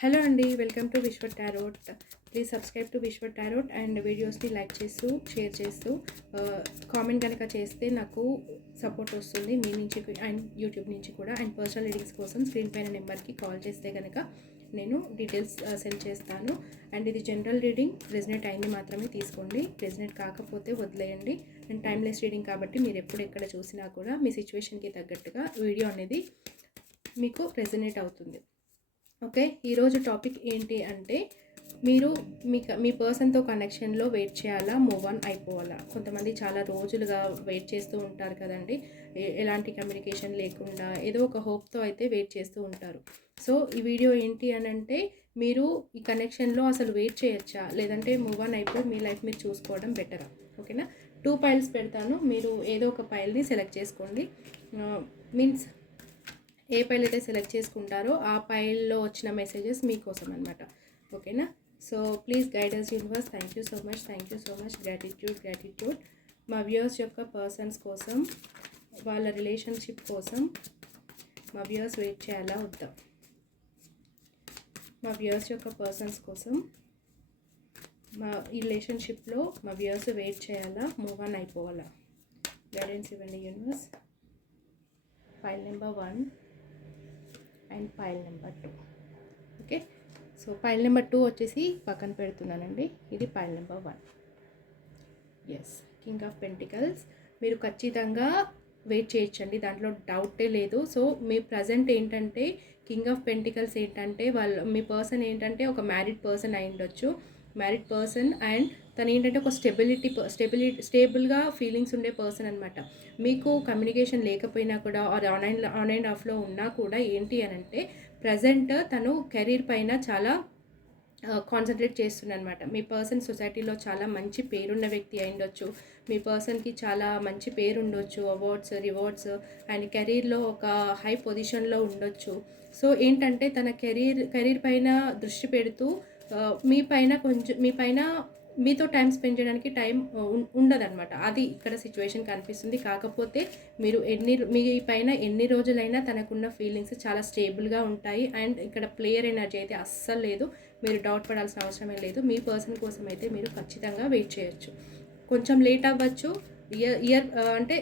Hello అండి, welcome to విశ్వ tarot. Please subscribe to విశ్వ టారోట్ అండ్ వీడియోస్ని లైక్ చేస్తూ షేర్ చేస్తూ కామెంట్ కనుక చేస్తే నాకు సపోర్ట్ వస్తుంది మీ నుంచి అండ్ యూట్యూబ్ నుంచి కూడా. అండ్ పర్సనల్ రీడింగ్స్ కోసం స్క్రీన్ పైన నెంబర్కి కాల్ చేస్తే కనుక నేను డీటెయిల్స్ సెండ్ చేస్తాను. అండ్ ఇది జనరల్ రీడింగ్, రెజనేట్ అయింది మాత్రమే తీసుకోండి, రెజనేట్ కాకపోతే వదిలేయండి. అండ్ టైమ్లెస్ రీడింగ్ కాబట్టి మీరు ఎప్పుడు ఎక్కడ చూసినా కూడా మీ సిచ్యువేషన్కి తగ్గట్టుగా వీడియో అనేది మీకు రెజనేట్ అవుతుంది. ఓకే, ఈరోజు టాపిక్ ఏంటి అంటే మీరు మీ పర్సన్తో కనెక్షన్లో వెయిట్ చేయాలా, మూవ్ ఆన్ అయిపోవాలా? కొంతమంది చాలా రోజులుగా వెయిట్ చేస్తూ ఉంటారు కదండి, ఎలాంటి కమ్యూనికేషన్ లేకుండా ఏదో ఒక హోప్తో అయితే వెయిట్ చేస్తూ ఉంటారు. సో ఈ వీడియో ఏంటి అని అంటే మీరు ఈ కనెక్షన్లో అసలు వెయిట్ చేయొచ్చా, లేదంటే మూవ్ ఆన్ అయిపోయి మీ లైఫ్ మీరు చూసుకోవడం బెటరా? ఓకేనా, 2 పైల్స్ పెడతాను, మీరు ఏదో ఒక పైల్ని సెలెక్ట్ చేసుకోండి. మీన్స్ ఏ పైల్ అయితే సెలెక్ట్ చేసుకుంటారో ఆ పైల్లో వచ్చిన మెసేజెస్ మీకోసం అనమాట. ఓకేనా, so please guidance universe. Thank you so much. Gratitude. మా వ్యూయర్స్ యొక్క పర్సన్స్ కోసం, వాళ్ళ రిలేషన్షిప్ కోసం మా వ్యూయర్స్ వెయిట్ చేయాలా వద్దా? మా వ్యూయర్స్ యొక్క పర్సన్స్ కోసం మా ఈ రిలేషన్షిప్లో మా వ్యూయర్స్ వెయిట్ చేయాలా, మూవ్ ఆన్ అయిపోవాలా? గైడెన్స్ ఇవ్వండి universe. Pile number 1 and pile number 2. Okay, so pile number 2 వచ్చేసి పక్కన పెడుతున్నానండి. ఇది pile number 1. Yes, king of pentacles. మీరు ఖచ్చితంగా వెయిట్ చేయొచ్చండి, దాంట్లో డౌటే లేదు. సో మీ ప్రజెంట్ ఏంటంటే కింగ్ ఆఫ్ పెంటికల్స్ ఏంటంటే మీ పర్సన్ ఏంటంటే ఒక మ్యారీడ్ పర్సన్ అయి ఉండొచ్చు. మ్యారీడ్ పర్సన్ అండ్ తను ఏంటంటే ఒక స్టేబుల్గా ఫీలింగ్స్ ఉండే పర్సన్ అనమాట. మీకు కమ్యూనికేషన్ లేకపోయినా కూడా ఆర్ ఆన్ అండ్ ఆఫ్లో ఉన్నా కూడా ఏంటి అని అంటే ప్రజెంట్ తను కెరీర్ పైన చాలా కాన్సన్ట్రేట్ చేస్తుందన్నమాట. మీ పర్సన్ సొసైటీలో చాలా మంచి పేరున్న వ్యక్తి అయి ఉండొచ్చు. మీ పర్సన్కి చాలా మంచి పేరు ఉండొచ్చు, అవార్డ్స్, రివార్డ్స్, అండ్ కెరీర్లో ఒక హై పొజిషన్లో ఉండొచ్చు. సో ఏంటంటే తన కెరీర్ పైన దృష్టి పెడుతూ మీ పైన మీతో టైం స్పెండ్ చేయడానికి టైం ఉండదన్నమాట. అది ఇక్కడ సిచ్యువేషన్ కనిపిస్తుంది. కాకపోతే మీరు మీ పైన ఎన్ని రోజులైనా తనకున్న ఫీలింగ్స్ చాలా స్టేబుల్గా ఉంటాయి. అండ్ ఇక్కడ ప్లేయర్ ఎనర్జీ అయితే అస్సలు లేదు, మీరు డౌట్ పడాల్సిన అవసరమే లేదు. మీ పర్సన్ కోసం అయితే మీరు ఖచ్చితంగా వెయిట్ చేయొచ్చు. కొంచెం లేట్ అవ్వచ్చు, ఇయర్ అంటే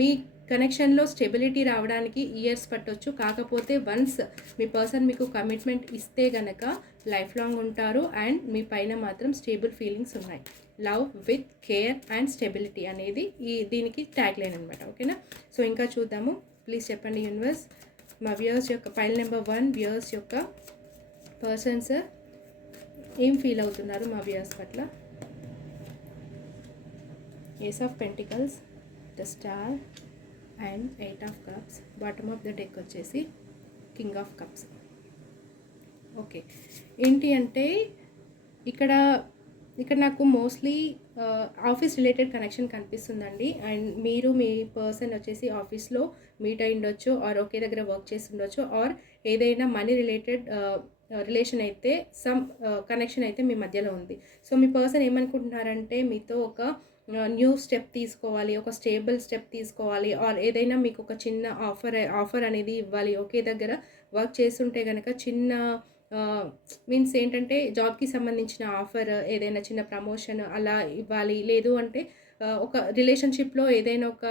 మీ కనెక్షన్లో స్టెబిలిటీ రావడానికి ఇయర్స్ పట్టవచ్చు. కాకపోతే వన్స్ మీ పర్సన్ మీకు కమిట్మెంట్ ఇస్తే గనక లైఫ్ లాంగ్ ఉంటారు. అండ్ మీ పైన మాత్రం స్టేబుల్ ఫీలింగ్స్ ఉన్నాయి. Love with care and stability అనేది దీనికి ట్యాగ్ లైన్ అనమాట. ఓకేనా, సో ఇంకా చూద్దాము. ప్లీజ్ చెప్పండి యూనివర్స్. మా వ్యూయర్స్ యొక్క పైల్ నెంబర్ 1 వ్యూయర్స్ యొక్క పర్సన్స్ ఏం ఫీల్ అవుతున్నారు మా వ్యూయర్స్ పట్ల? Ace of pentacles, the star and 8 of cups. Bottom of the deck వచ్చేసి కింగ్ ఆఫ్ కప్స్. ఓకే, ఏంటి అంటే ఇక్కడ నాకు మోస్ట్లీ ఆఫీస్ రిలేటెడ్ కనెక్షన్ కనిపిస్తుందండి. అండ్ మీరు మీ పర్సన్ వచ్చేసి ఆఫీస్లో మీట్ అయి ఉండొచ్చు, ఆర్ ఒకే దగ్గర వర్క్ చేసి ఉండొచ్చు, ఆర్ ఏదైనా మనీ రిలేటెడ్ రిలేషన్ అయితే సమ్ కనెక్షన్ అయితే మీ మధ్యలో ఉంది. సో మీ పర్సన్ ఏమనుకుంటున్నారంటే మీతో ఒక న్యూ స్టెప్ తీసుకోవాలి, ఒక స్టేబుల్ స్టెప్ తీసుకోవాలి, ఆర్ ఏదైనా మీకు ఒక చిన్న ఆఫర్ అనేది ఇవ్వాలి. ఒకే దగ్గర వర్క్ చేస్తుంటే కనుక చిన్న మీన్స్ ఏంటంటే జాబ్కి సంబంధించిన ఆఫర్, ఏదైనా చిన్న ప్రమోషన్ అలా ఇవ్వాలి. లేదు అంటే ఒక రిలేషన్షిప్లో ఏదైనా ఒక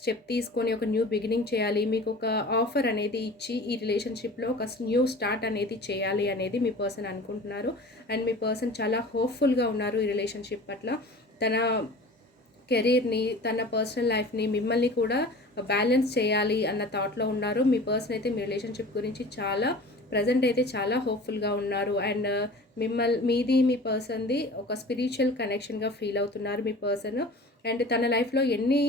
స్టెప్ తీసుకొని ఒక న్యూ బిగినింగ్ చేయాలి, మీకు ఒక ఆఫర్ అనేది ఇచ్చి ఈ రిలేషన్షిప్లో ఒక న్యూ స్టార్ట్ అనేది చేయాలి అనేది మీ పర్సన్ అనుకుంటున్నారు. అండ్ మీ పర్సన్ చాలా హోప్ఫుల్గా ఉన్నారు ఈ రిలేషన్షిప్ పట్ల. తన కెరీర్ని, తన పర్సనల్ లైఫ్ని, మిమ్మల్ని కూడా బ్యాలెన్స్ చేయాలి అన్న థాట్లో ఉన్నారు. మీ పర్సన్ అయితే మీ రిలేషన్షిప్ గురించి ప్రజెంట్ అయితే చాలా హోప్ఫుల్గా ఉన్నారు. అండ్ మీ పర్సన్ది ఒక స్పిరిచువల్ కనెక్షన్గా ఫీల్ అవుతున్నారు మీ పర్సన్. అండ్ తన లైఫ్లో ఎన్ని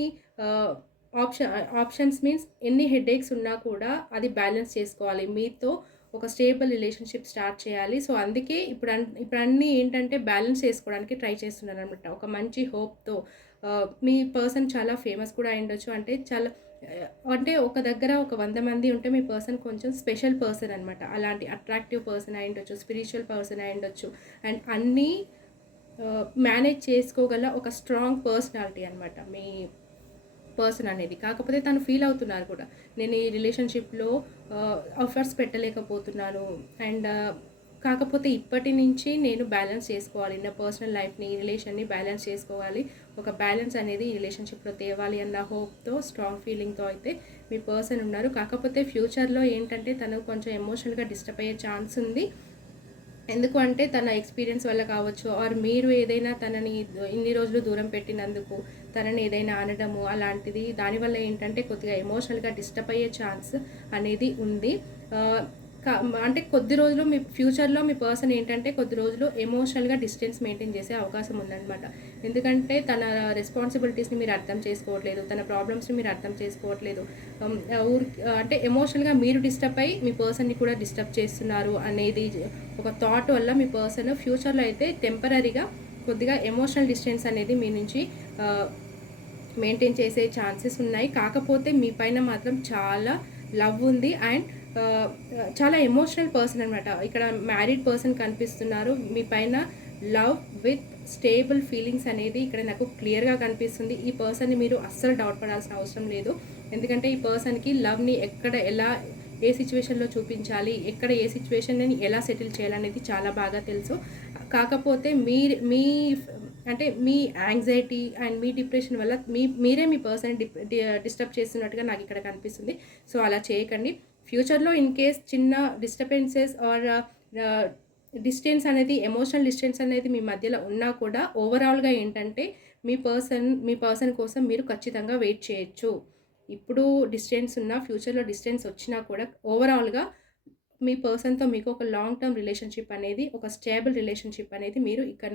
ఆప్షన్స్ మీన్స్ ఎన్ని హెడేక్స్ ఉన్నా కూడా అది బ్యాలెన్స్ చేసుకోవాలి, మీతో ఒక స్టేబుల్ రిలేషన్షిప్ స్టార్ట్ చేయాలి. సో అందుకే ఇప్పుడు అన్నీ ఏంటంటే బ్యాలెన్స్ చేసుకోవడానికి ట్రై చేస్తున్నారు అనమాట, ఒక మంచి హోప్తో. మీ పర్సన్ చాలా ఫేమస్ కూడా అయి ఉండొచ్చు. అంటే ఒక దగ్గర ఒక 100 మంది ఉంటే మీ పర్సన్ కొంచెం స్పెషల్ పర్సన్ అనమాట. అలాంటి అట్రాక్టివ్ పర్సన్ అయి ఉండొచ్చు, స్పిరిచువల్ పర్సన్ అయి ఉండొచ్చు. అండ్ అన్నీ మేనేజ్ చేసుకోగల ఒక స్ట్రాంగ్ పర్సనాలిటీ అనమాట మీ పర్సన్ అనేది. కాకపోతే తను ఫీల్ అవుతున్నారు కూడా, నేను ఈ రిలేషన్షిప్లో ఆఫర్స్ పెట్టలేకపోతున్నాను. అండ్ కాకపోతే ఇప్పటి నుంచి నేను బ్యాలెన్స్ చేసుకోవాలి, నా పర్సనల్ లైఫ్ని, రిలేషన్ని బ్యాలెన్స్ చేసుకోవాలి, ఒక బ్యాలెన్స్ అనేది ఈ రిలేషన్షిప్లో తేవాలి అన్న హోప్తో, స్ట్రాంగ్ ఫీలింగ్తో అయితే మీ పర్సన్ ఉన్నారు. కాకపోతే ఫ్యూచర్లో ఏంటంటే తను కొంచెం ఎమోషనల్గా డిస్టర్బ్ అయ్యే ఛాన్స్ ఉంది. ఎందుకు అంటే తన ఎక్స్పీరియన్స్ వల్ల కావచ్చు, ఆర్ మీరు ఏదైనా తనని ఇన్ని రోజులు దూరం పెట్టినందుకు తనని ఏదైనా అనడము అలాంటిది, దానివల్ల ఏంటంటే కొద్దిగా ఎమోషనల్గా డిస్టర్బ్ అయ్యే ఛాన్స్ అనేది ఉంది. అంటే కొద్ది రోజులు మీ ఫ్యూచర్లో మీ పర్సన్ ఏంటంటే కొద్ది రోజులు ఎమోషనల్గా డిస్టెన్స్ మెయింటైన్ చేసే అవకాశం ఉందన్నమాట. ఎందుకంటే తన రెస్పాన్సిబిలిటీస్ని మీరు అర్థం చేసుకోవట్లేదు, తన ప్రాబ్లమ్స్ని మీరు అర్థం చేసుకోవట్లేదు. అంటే ఎమోషనల్గా మీరు డిస్టర్బ్ అయ్యి మీ పర్సన్ని కూడా డిస్టర్బ్ చేస్తున్నారు అనేది ఒక థాట్ వల్ల మీ పర్సన్ ఫ్యూచర్లో అయితే టెంపరీగా కొద్దిగా ఎమోషనల్ డిస్టెన్స్ అనేది మీ నుంచి మెయింటైన్ చేసే ఛాన్సెస్ ఉన్నాయి. కాకపోతే మీ పైన మాత్రం చాలా లవ్ ఉంది అండ్ చాలా ఎమోషనల్ పర్సన్ అనమాట. ఇక్కడ మ్యారీడ్ పర్సన్ కనిపిస్తున్నారు. మీ పైన లవ్ విత్ స్టేబుల్ ఫీలింగ్స్ అనేది ఇక్కడ నాకు క్లియర్గా కనిపిస్తుంది. ఈ పర్సన్ని మీరు అస్సలు డౌట్ పడాల్సిన అవసరం లేదు. ఎందుకంటే ఈ పర్సన్కి లవ్ని ఎక్కడ ఎలా ఏ సిచ్యువేషన్లో చూపించాలి, ఎక్కడ ఏ సిచ్యువేషన్ని ఎలా సెటిల్ చేయాలనేది చాలా బాగా తెలుసు. కాకపోతే మీ అంటే మీ యాంగ్జైటీ అండ్ మీ డిప్రెషన్ వల్ల మీరే మీ పర్సన్ డిస్టర్బ్ చేస్తున్నట్టుగా నాకు ఇక్కడ కనిపిస్తుంది. సో అలా చేయకండి. ఫ్యూచర్లో ఇన్ కేస్ చిన్న డిస్టర్బెన్సెస్ ఆర్ డిస్టెన్స్ అనేది, ఎమోషనల్ డిస్టెన్స్ అనేది మీ మధ్యలో ఉన్నా కూడా ఓవరాల్గా ఏంటంటే మీ పర్సన్ కోసం మీరు ఖచ్చితంగా వెయిట్ చేయొచ్చు. ఇప్పుడు డిస్టెన్స్ ఉన్నా, ఫ్యూచర్లో డిస్టెన్స్ వచ్చినా కూడా ఓవరాల్గా మీ పర్సన్తో మీకు ఒక లాంగ్ టర్మ్ రిలేషన్షిప్ అనేది, ఒక స్టేబుల్ రిలేషన్షిప్ అనేది మీరు ఇక్కడ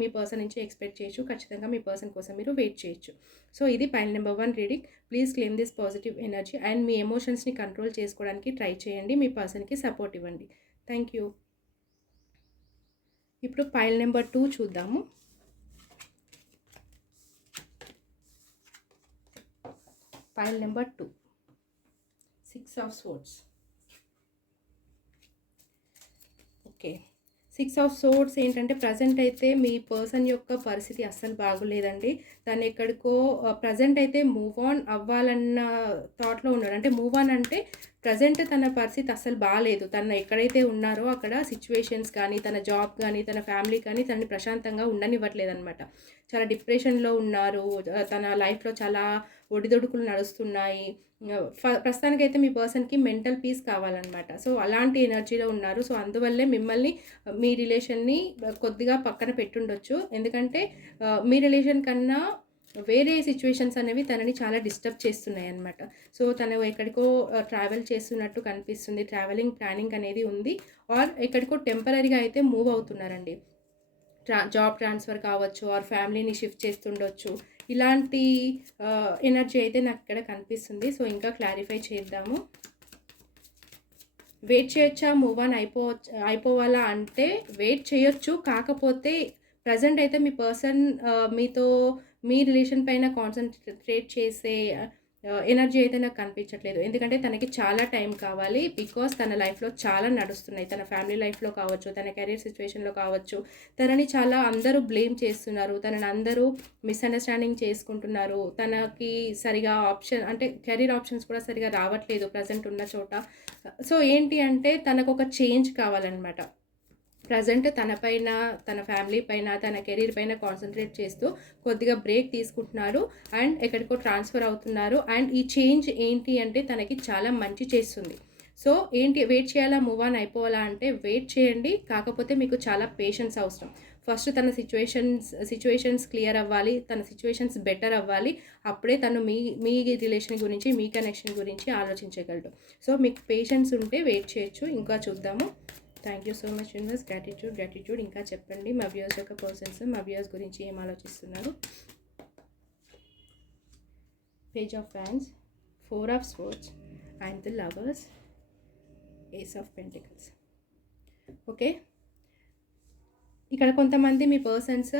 మీ పర్సన్ నుంచి ఎక్స్పెక్ట్ చేయొచ్చు. ఖచ్చితంగా మీ పర్సన్ కోసం మీరు వెయిట్ చేయొచ్చు. సో ఇది pile number 1 reading. Please claim this positive energy and మీ ఎమోషన్స్ని కంట్రోల్ చేసుకోవడానికి ట్రై చేయండి. మీ పర్సన్కి సపోర్ట్ ఇవ్వండి. Thank you. ఇప్పుడు పైల్ నెంబర్ 2 చూద్దాము. Pile number 2, 6 of swords. Okay, 6 of swords ఏంటంటే ప్రజెంట్ అయితే మీ పర్సన్ యొక్క పరిస్థితి అస్సలు బాగోలేదండి. తను ఎక్కడికో ప్రజెంట్ అయితే మూవ్ ఆన్ అవ్వాలన్న థాట్లో ఉన్నాడు. అంటే మూవ్ ఆన్ అంటే ప్రజెంట్ తన పరిస్థితి అస్సలు బాగాలేదు. తను ఎక్కడైతే ఉన్నారో అక్కడ సిచ్యువేషన్స్ కానీ, తన జాబ్ కానీ, తన ఫ్యామిలీ కానీ తనని ప్రశాంతంగా ఉండనివ్వట్లేదు అనమాట. చాలా డిప్రెషన్లో ఉన్నారు. తన లైఫ్లో చాలా ఒడిదొడుకులు నడుస్తున్నాయి. ప్రస్తుతానికైతే మీ పర్సన్కి మెంటల్ పీస్ కావాలన్నమాట. సో అలాంటి ఎనర్జీలో ఉన్నారు. సో అందువల్లే మిమ్మల్ని, మీ రిలేషన్ని కొద్దిగా పక్కన పెట్టుండొచ్చు. ఎందుకంటే మీ రిలేషన్ కన్నా వేరే సిచ్యువేషన్స్ అనేవి తనని చాలా డిస్టర్బ్ చేస్తున్నాయి అన్నమాట. సో తను ఎక్కడికో ట్రావెల్ చేస్తున్నట్టు కనిపిస్తుంది. ట్రావెలింగ్ ప్లానింగ్ అనేది ఉంది. ఆర్ ఎక్కడికో టెంపరీగా అయితే మూవ్ అవుతున్నారండి. జాబ్ ట్రాన్స్ఫర్ కావచ్చు, ఆర్ ఫ్యామిలీని షిఫ్ట్ చేస్తుండొచ్చు. ఇలాంటి ఎనర్జీ అయితే నాకు ఇక్కడ కనిపిస్తుంది. సో ఇంకా క్లారిఫై చేద్దాము. వెయిట్ చేయొచ్చా, మూవ్ ఆన్ అయిపోవాలా అంటే వెయిట్ చేయొచ్చు. కాకపోతే ప్రజెంట్ అయితే మీ పర్సన్ మీతో మీ రిలేషన్ పైన కాన్సన్ట్రేట్ చేసే ఎనర్జీ అయితే నాకు కనిపించట్లేదు. ఎందుకంటే తనకి చాలా టైం కావాలి. బికాస్ తన లైఫ్లో చాలా నడుస్తున్నాయి. తన ఫ్యామిలీ లైఫ్లో కావచ్చు, తన కెరీర్ సిచ్యువేషన్లో కావచ్చు, తనని చాలా అందరూ బ్లేమ్ చేస్తున్నారు. తనని అందరూ మిస్అండర్స్టాండింగ్ చేసుకుంటున్నారు. తనకి సరిగా అంటే కెరీర్ ఆప్షన్స్ కూడా సరిగా రావట్లేదు ప్రజెంట్ ఉన్న చోట. సో ఏంటి అంటే తనకు ఒక చేంజ్ కావాలన్నమాట. ప్రజెంట్ తన పైన, తన ఫ్యామిలీ పైన, తన కెరీర్ పైన కాన్సన్ట్రేట్ చేస్తూ కొద్దిగా బ్రేక్ తీసుకుంటున్నారు అండ్ ఎక్కడికో ట్రాన్స్ఫర్ అవుతున్నారు. అండ్ ఈ చేంజ్ ఏంటి అంటే తనకి చాలా మంచి చేస్తుంది. సో ఏంటి, వెయిట్ చేయాలా, మూవ్ ఆన్ అయిపోవాలా అంటే వెయిట్ చేయండి. కాకపోతే మీకు చాలా పేషెన్స్ అవసరం. ఫస్ట్ తన సిచ్యువేషన్స్ క్లియర్ అవ్వాలి, తన సిచ్యువేషన్స్ బెటర్ అవ్వాలి. అప్పుడే తను మీ రిలేషన్ గురించి, మీ కనెక్షన్ గురించి ఆలోచించగలడు. సో మీకు పేషెన్స్ ఉంటే వెయిట్ చేయొచ్చు. ఇంకా చూద్దాము. Thank you so much universe. Gratitude. ఇంకా చెప్పండి మా వ్యూయర్స్ యొక్క పర్సన్స్ మా వ్యూయర్స్ గురించి ఏం ఆలోచిస్తున్నారు. పేజ్ ఆఫ్ ఫ్యాన్స్, 4 of swords and the lovers, ace of pentacles. Okay, ఇక్కడ కొంతమంది మీ పర్సన్స్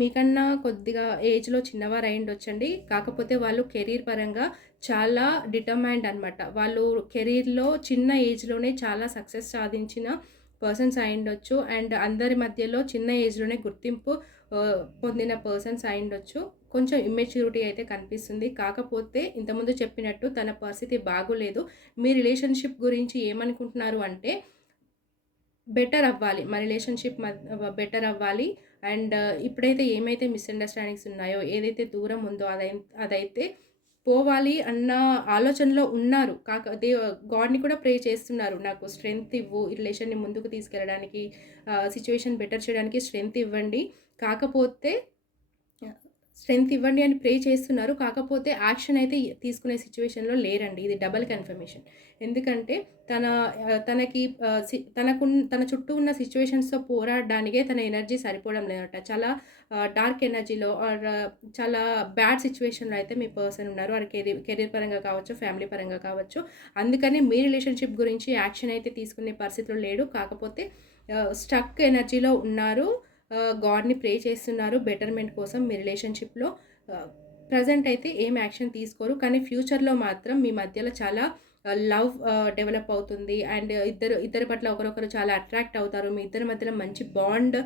మీకన్నా కొద్దిగా ఏజ్లో చిన్నవారు అయి ఉండొచ్చండి. కాకపోతే వాళ్ళు కెరీర్ పరంగా చాలా డిటర్మైండ్ అనమాట. వాళ్ళు కెరీర్లో చిన్న ఏజ్లోనే చాలా సక్సెస్ సాధించిన పర్సన్స్ అయి ఉండొచ్చు. అండ్ అందరి మధ్యలో చిన్న ఏజ్లోనే గుర్తింపు పొందిన పర్సన్స్ అయి ఉండొచ్చు. కొంచెం ఇమ్మెచ్యూరిటీ అయితే కనిపిస్తుంది. కాకపోతే ఇంతకుముందు చెప్పినట్టు తన పరిస్థితి బాగోలేదు. మీ రిలేషన్షిప్ గురించి ఏమనుకుంటున్నారు అంటే బెటర్ అవ్వాలి. మా రిలేషన్‌షిప్ బెటర్ అవ్వాలి. అండ్ ఇప్పుడైతే ఏమైతే మిస్‌అండర్‌స్టాండింగ్స్ ఉన్నాయో, ఏదైతే దూరం ఉందో అదైతే పోవాలి అన్న ఆలోచనలో ఉన్నారు. గాడ్‌ని కూడా ప్రే చేస్తున్నారు. నాకు స్ట్రెంగ్త్ ఇవ్వు, ఈ రిలేషన్‌ని ముందుకు తీసుకెళ్ళడానికి, సిట్యుయేషన్ బెటర్ చేయడానికి స్ట్రెంగ్త్ ఇవ్వండి. కాకపోతే స్ట్రెంగ్త్ ఇవ్వండి అని ప్రే చేస్తున్నారు. కాకపోతే యాక్షన్ అయితే తీసుకునే సిట్యుయేషన్‌లో లేరండి. ఇది డబుల్ కన్ఫర్మేషన్. ఎందుకంటే తన తనకి తన చుట్టూ ఉన్న సిట్యుయేషన్స్‌తో పోరాడడానికే తన ఎనర్జీ సరిపోవడం లేదట. చాలా డార్క్ ఎనర్జీలో చాలా బ్యాడ్ సిట్యుయేషన్‌లో అయితే మీ పర్సన్ ఉన్నారు. అది కెరీర్ పరంగా కావచ్చు, ఫ్యామిలీ పరంగా కావచ్చు. అందుకని మీ రిలేషన్‌షిప్ గురించి యాక్షన్ అయితే తీసుకునే పరిస్థితిలో లేడు. కాకపోతే స్టక్ ఎనర్జీలో ఉన్నారు. గాడ్‌ని ప్రే చేస్తున్నారు బెటర్‌మెంట్ కోసం మీ రిలేషన్‌షిప్‌లో. ప్రెజెంట్ అయితే ఏం యాక్షన్ తీసుకోరు. కానీ ఫ్యూచర్‌లో మాత్రం మీ మధ్యలో చాలా లవ్ డెవలప్ అవుతుంది. అండ్ ఇద్దరి పట్ల ఒకరొకరు చాలా అట్రాక్ట్ అవుతారు. మీ ఇద్దరి మధ్యలో మంచి బాండ్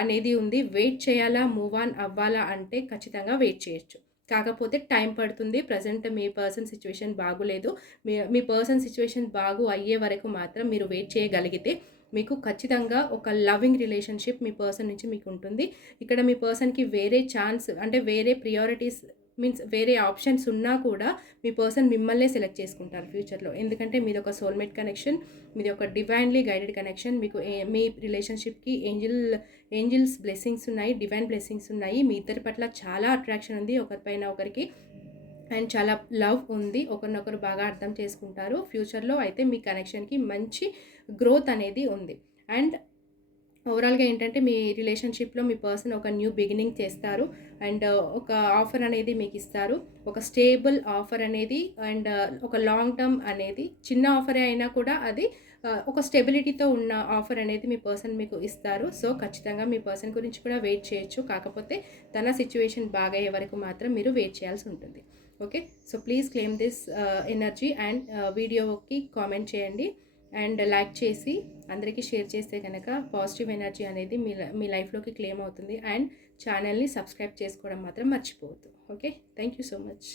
అనేది ఉంది. వెయిట్ చేయాలా, మూవ్ ఆన్ అవ్వాలా అంటే ఖచ్చితంగా వెయిట్ చేయొచ్చు. కాకపోతే టైం పడుతుంది. ప్రెజెంట్ మీ పర్సన్ సిట్యుయేషన్ బాగోలేదు. మీ పర్సన్ సిట్యుయేషన్ అయ్యే వరకు మాత్రం మీరు వెయిట్ చేయగలిగితే మీకు ఖచ్చితంగా ఒక లవింగ్ రిలేషన్‌షిప్ మీ పర్సన్ నుంచి మీకు ఉంటుంది. ఇక్కడ మీ పర్సన్‌కి వేరే ఛాన్స్ అంటే వేరే ప్రియారిటీస్ మీన్స్ వేరే ఆప్షన్స్ ఉన్నా కూడా మీ పర్సన్ మిమ్మల్నే సెలెక్ట్ చేసుకుంటారు ఫ్యూచర్‌లో. ఎందుకంటే మీదొక సోల్‌మేట్ కనెక్షన్, మీది ఒక డివైన్‌లీ గైడెడ్ కనెక్షన్. మీకు మీ రిలేషన్‌షిప్‌కి ఏంజిల్స్ బ్లెస్సింగ్స్ ఉన్నాయి. డివైన్ బ్లెస్సింగ్స్ ఉన్నాయి. మీ ఇద్దరి పట్ల చాలా అట్రాక్షన్ ఉంది ఒకరిపైన ఒకరికి. అండ్ చాలా లవ్ ఉంది. ఒకరినొకరు బాగా అర్థం చేసుకుంటారు. ఫ్యూచర్‌లో అయితే మీ కనెక్షన్‌కి మంచి గ్రోత్ అనేది ఉంది. అండ్ ఓవరాల్‌గా ఏంటంటే మీ రిలేషన్‌షిప్‌లో మీ పర్సన్ ఒక న్యూ బిగినింగ్ చేస్తారు. అండ్ ఒక ఆఫర్ అనేది మీకిస్తారు. ఒక స్టేబుల్ ఆఫర్ అనేది అండ్ ఒక లాంగ్ టర్మ్ అనేది చిన్న ఆఫరే అయినా కూడా అది ఒక స్టెబిలిటీతో ఉన్న ఆఫర్ అనేది మీ పర్సన్ మీకు ఇస్తారు. సో, ఖచ్చితంగా మీ పర్సన్ గురించి కూడా వెయిట్ చేయొచ్చు. కాకపోతే తన సిట్యుయేషన్ బాగయ్యే వరకు మాత్రం మీరు వెయిట్ చేయాల్సి ఉంటుంది. Okay. So, please claim this energy and వీడియోకి కామెంట్ చేయండి. అండ్ లైక్ చేసి అందరికీ షేర్ చేస్తే కనుక పాజిటివ్ ఎనర్జీ అనేది మీ లైఫ్లోకి క్లెయిమ్ అవుతుంది. అండ్ ఛానల్ని సబ్స్క్రైబ్ చేసుకోవడం మాత్రం మర్చిపోవద్దు. Okay. Thank you so much.